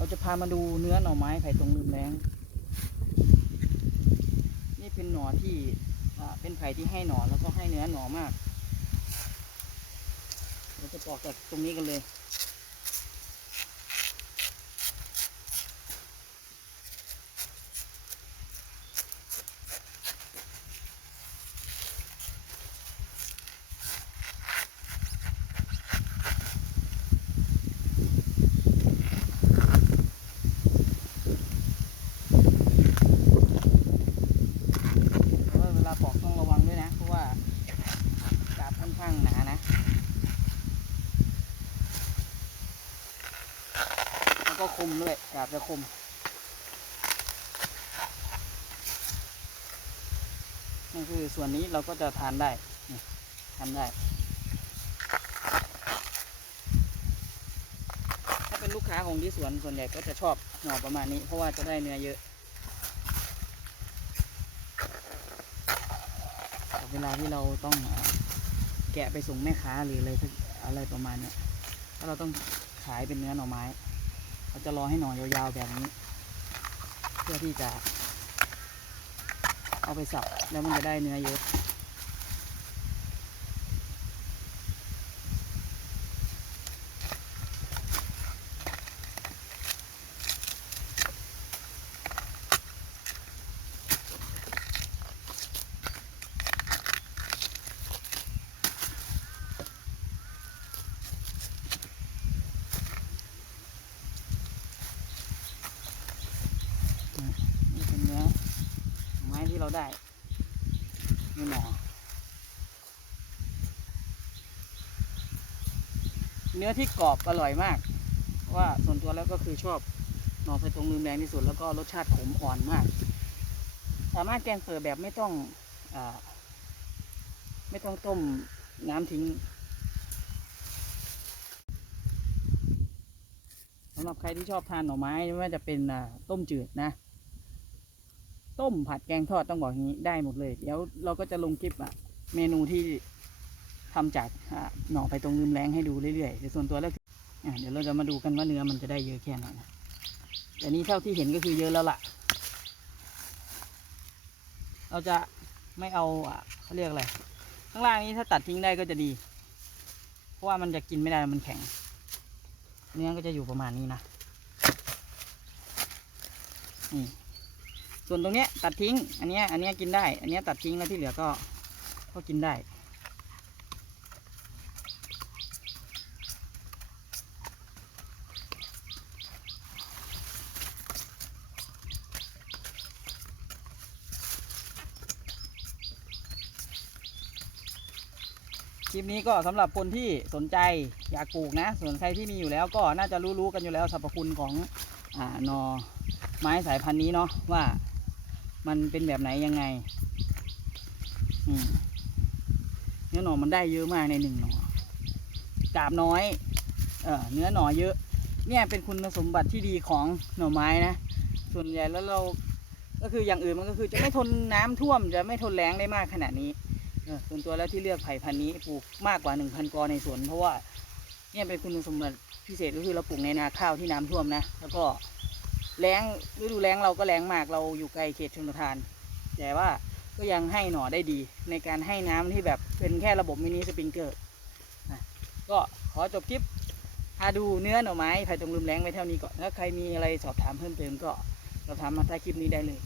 เราจะพามาดูเนื้อหน่อไม้ไผ่ตรงลืมแรงนี่เป็นหน่อที่เป็นไผ่ที่ให้หน่อแล้วก็ให้เนื้อหน่อมาก เราจะปอกจากตรงนี้กันเลย เพราะว่าเวลาปอกต้องระวังด้วยนะ เพราะว่ากาบค่อนข้างหนานะ แล้วก็ คมด้วยกาบจะคมนั่นคือส่วนนี้เราก็จะทานได้ทานได้ ถ้าเป็นลูกค้าของที่สวนส่วนใหญ่ก็จะชอบหน่อประมาณนี้ เพราะว่าจะได้เนื้อเยอะ เวลาที่เราต้องแกะไปส่งแม่ค้าหรืออะไรอะไรประมาณนี้ถ้าเราต้องขายเป็นเนื้อหน่อไม้ เราจะรอให้หน่อยยาวๆแบบนี้ เพื่อที่จะ เอาไปสับแล้วมันจะได้เนื้อเยอะ นี่เป็นเนื้อไม้ ที่เราได้นี่หนอเนื้อที่กรอบอร่อยมาก ว่าส่วนตัวแล้วก็คือชอบหน่อไผ่ตรงลืมแรงที่สุด แล้วก็รสชาติขมอ่อนมาก สามารถแกงเปิดแบบไม่ต้องอไม่ต้องต้มน้ำทิ้งสำหรับใครที่ชอบทานหน่อไม้ไม่ว่าจะเป็นต้มจืดนะ ต้มผัดแกงทอดต้องบอกอย่างนี้ได้หมดเลย เดี๋ยวเราก็จะลงคลิปอะเมนูที่ทำจากหน่อไปตรงลืมแรงให้ดูเรื่อยๆแต่ส่วนตัวแล้วคืออะเดี๋ยวเราจะมาดูกันว่าเนื้อมันจะได้เยอะแค่ไหนนะแต่นี้เท่าที่เห็นก็คือเยอะแล้วล่ะ เราจะไม่เอาอะเขาเรียกอะไร ข้างล่างนี้ถ้าตัดทิ้งได้ก็จะดี เพราะว่ามันจะกินไม่ได้มันแข็ง เนื้อก็จะอยู่ประมาณนี้นะนี่ ส่วนตรงเนี้ยตัดทิ้ง อันเนี้ยอันเนี้ยกินได้ อันเนี้ยตัดทิ้งแล้วที่เหลือก็ก็กินได้ คลิปนี้ก็สำหรับคนที่สนใจอยากปลูกนะ ส่วนใครที่มีอยู่แล้วก็น่าจะรู้ๆกันอยู่แล้วสรรพคุณของอ่านอไม้สายพันธุ์นี้เนาะว่า มันเป็นแบบไหนยังไงเนื้อหน่อมันได้เยอะมากในหนึ่งหน่อกาบน้อยเออเนื้อหน่อเยอะ เนี่ยเป็นคุณสมบัติที่ดีของหน่อไม้นะส่วนใหญ่แล้วเราก็คืออย่างอื่นมันก็คือจะไม่ทนน้ำท่วมจะไม่ทนแรงได้มากขนาดนี้เอส่วนตัวแล้วที่เลือกไผ่พันธุ์นี้ปลูกมากกว่า1,000กอในสวนเพราะว่าเนี่ยเป็นคุณสมบัติพิเศษก็คือเราปลูกในนาข้าวที่น้ำท่วมนะ แล้วก็ แรงฤดูแรงเราก็แรงมากเราอยู่ไกลเขตชนประทาน แต่ว่าก็ยังให้หน่อได้ดี ในการให้น้ำที่แบบเป็นแค่ระบบมินิสปริงเกอร์นะก็ขอจบคลิปพาดูเนื้อหน่อไม้ไผ่ตรงลืมแรงไว้เท่านี้ก่อนถ้าใครมีอะไรสอบถามเพิ่มเติมก็สอบถามมาใต้คลิปนี้ได้เลย